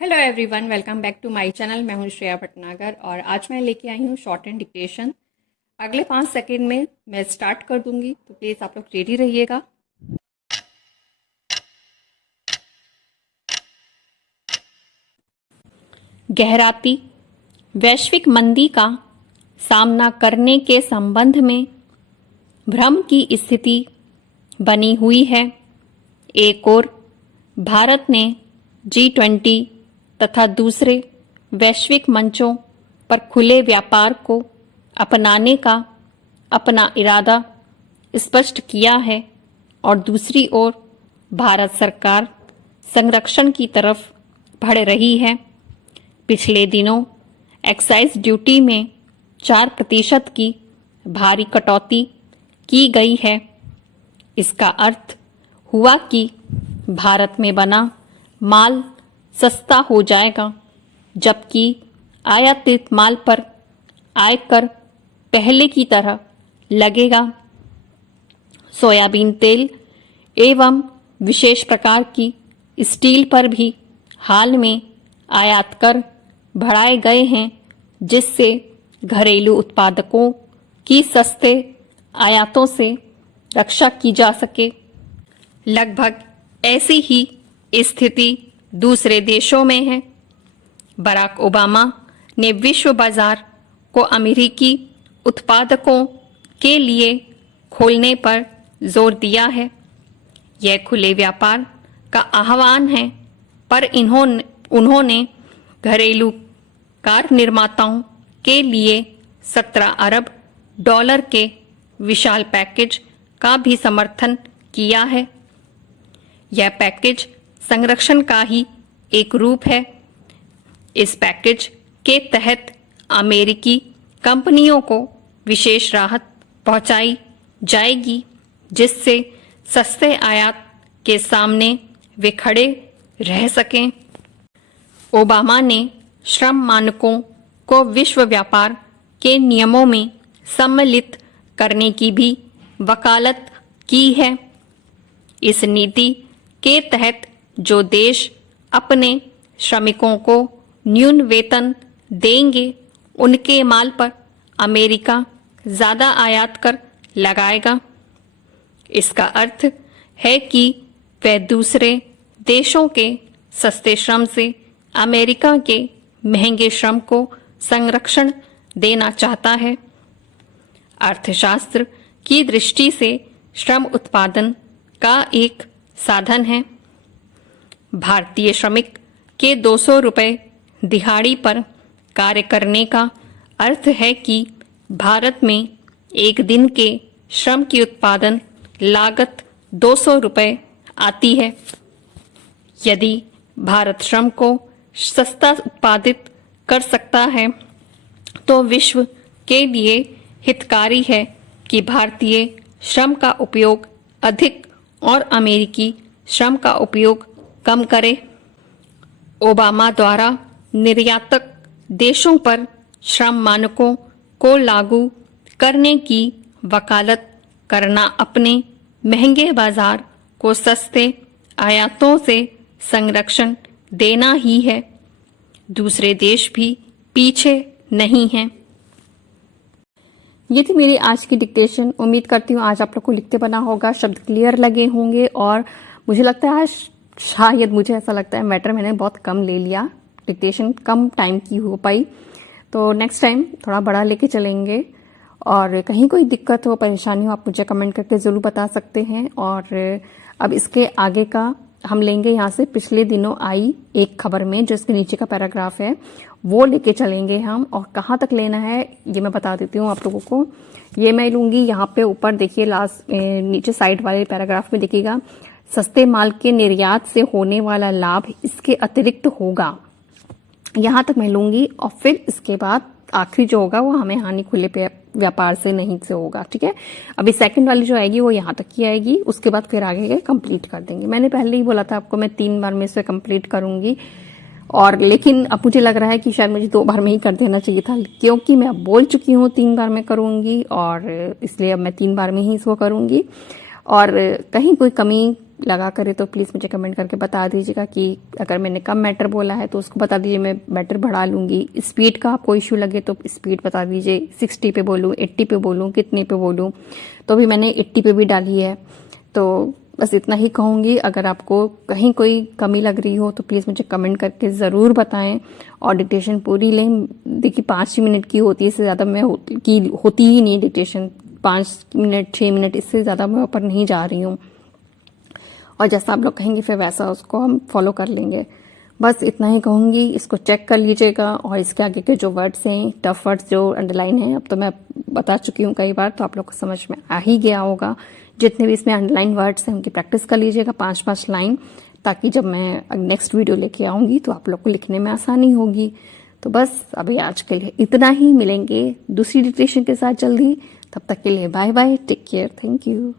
Hello everyone, welcome back to my channel. मैं हूं श्रेया भटनागर और आज मैं लेके आई हूं शॉर्ट एंड डिक्टेशन। अगले 5 सेकंड में मैं स्टार्ट कर दूंगी, तो प्लीज़ आप लोग रेडी रहिएगा। गहराती वैश्विक मंदी का सामना करने के संबंध में भ्रम की स्थिति बनी हुई है। एक ओर भारत ने G20 तथा दूसरे वैश्विक मंचों पर खुले व्यापार को अपनाने का अपना इरादा स्पष्ट किया है और दूसरी ओर भारत सरकार संरक्षण की तरफ बढ़ रही है। पिछले दिनों एक्साइज ड्यूटी में 4% की भारी कटौती की गई है। इसका अर्थ हुआ कि भारत में बना माल सस्ता हो जाएगा, जबकि आयातित माल पर आयकर पहले की तरह लगेगा। सोयाबीन तेल एवं विशेष प्रकार की स्टील पर भी हाल में आयात कर बढ़ाए गए हैं, जिससे घरेलू उत्पादकों की सस्ते आयातों से रक्षा की जा सके। लगभग ऐसी ही स्थिति दूसरे देशों में है। बराक ओबामा ने विश्व बाजार को अमेरिकी उत्पादकों के लिए खोलने पर जोर दिया है। यह खुले व्यापार का आह्वान है, पर उन्होंने घरेलू कार निर्माताओं के लिए 17 अरब डॉलर के विशाल पैकेज का भी समर्थन किया है। यह पैकेज संरक्षण का ही एक रूप है। इस पैकेज के तहत अमेरिकी कंपनियों को विशेष राहत पहुंचाई जाएगी, जिससे सस्ते आयात के सामने वे खड़े रह सकें। ओबामा ने श्रम मानकों को विश्व व्यापार के नियमों में सम्मिलित करने की भी वकालत की है। इस नीति के तहत जो देश अपने श्रमिकों को न्यून वेतन देंगे, उनके माल पर अमेरिका ज्यादा आयात कर लगाएगा। इसका अर्थ है कि वह दूसरे देशों के सस्ते श्रम से अमेरिका के महंगे श्रम को संरक्षण देना चाहता है। अर्थशास्त्र की दृष्टि से श्रम उत्पादन का एक साधन है। भारतीय श्रमिक के 200 रुपये दिहाड़ी पर कार्य करने का अर्थ है कि भारत में एक दिन के श्रम की उत्पादन लागत 200 रुपये आती है। यदि भारत श्रम को सस्ता उत्पादित कर सकता है, तो विश्व के लिए हितकारी है कि भारतीय श्रम का उपयोग अधिक और अमेरिकी श्रम का उपयोग कम करे। ओबामा द्वारा निर्यातक देशों पर श्रम मानकों को लागू करने की वकालत करना अपने महंगे बाजार को सस्ते आयातों से संरक्षण देना ही है। दूसरे देश भी पीछे नहीं हैं। ये थी मेरी आज की डिक्टेशन। उम्मीद करती हूँ आज आप लोग को लिखते बना होगा, शब्द क्लियर लगे होंगे। और मुझे लगता है आज शायद मुझे ऐसा लगता है मैटर मैंने बहुत कम ले लिया, डिक्टेशन कम टाइम की हो पाई। तो नेक्स्ट टाइम थोड़ा बड़ा लेके चलेंगे। और कहीं कोई दिक्कत हो, परेशानी हो, आप मुझे कमेंट करके ज़रूर बता सकते हैं। और अब इसके आगे का हम लेंगे यहाँ से पिछले दिनों आई एक खबर में, जो इसके नीचे का पैराग्राफ है वो लेके चलेंगे हम। और कहाँ तक लेना है ये मैं बता देती हूँ आप लोगों को। ये मैं लूंगी यहाँ पे ऊपर, देखिए लास्ट नीचे साइड वाले पैराग्राफ में देखिएगा, सस्ते माल के निर्यात से होने वाला लाभ इसके अतिरिक्त होगा। यहाँ तक मैं लूंगी और फिर इसके बाद आखिरी जो होगा वो हमें हानि खुले व्यापार से नहीं से होगा। ठीक है, अभी सेकंड वाली जो आएगी वो यहाँ तक की आएगी, उसके बाद फिर आगे कंप्लीट कर देंगे। मैंने पहले ही बोला था आपको मैं 3 बार में इसे कंप्लीट करूंगी, और लेकिन अब मुझे लग रहा है कि शायद मुझे 2 बार में ही कर देना चाहिए था, क्योंकि मैं अब बोल चुकी हूँ 3 बार में करूंगी, और इसलिए अब मैं 3 बार में ही इसको करूंगी। और कहीं कोई कमी लगा करे तो प्लीज़ मुझे कमेंट करके बता दीजिएगा कि अगर मैंने कम मैटर बोला है तो उसको बता दीजिए, मैं मैटर बढ़ा लूँगी। स्पीड का आपको इश्यू लगे तो स्पीड बता दीजिए, 60 पे बोलूँ, 80 पे बोलूँ, कितने पे बोलूँ। तो भी मैंने 80 पे भी डाली है। तो बस इतना ही कहूँगी। अगर आपको कहीं कोई कमी लग रही हो तो प्लीज़ मुझे कमेंट करके ज़रूर बताएं और डिक्टेशन पूरी लें। देखिए 5 मिनट की होती है, इससे ज़्यादा मैं होती ही नहीं डिक्टेशन। 5 मिनट 6 मिनट, इससे ज़्यादा मैं ऊपर नहीं जा रही हूँ। और जैसा आप लोग कहेंगे फिर वैसा उसको हम फॉलो कर लेंगे। बस इतना ही कहूँगी। इसको चेक कर लीजिएगा और इसके आगे के जो वर्ड्स हैं, टफ वर्ड्स जो अंडरलाइन हैं, अब तो मैं बता चुकी हूँ कई बार, तो आप लोग को समझ में आ ही गया होगा। जितने भी इसमें अंडरलाइन वर्ड्स हैं उनकी प्रैक्टिस कर लीजिएगा 5-5 लाइन, ताकि जब मैं नेक्स्ट वीडियो लेके आऊँगी तो आप लोग को लिखने में आसानी होगी। तो बस अभी आज के लिए इतना ही। मिलेंगे दूसरी डिक्टेशन के साथ जल्दी। तब तक के लिए bye bye, take care, thank you.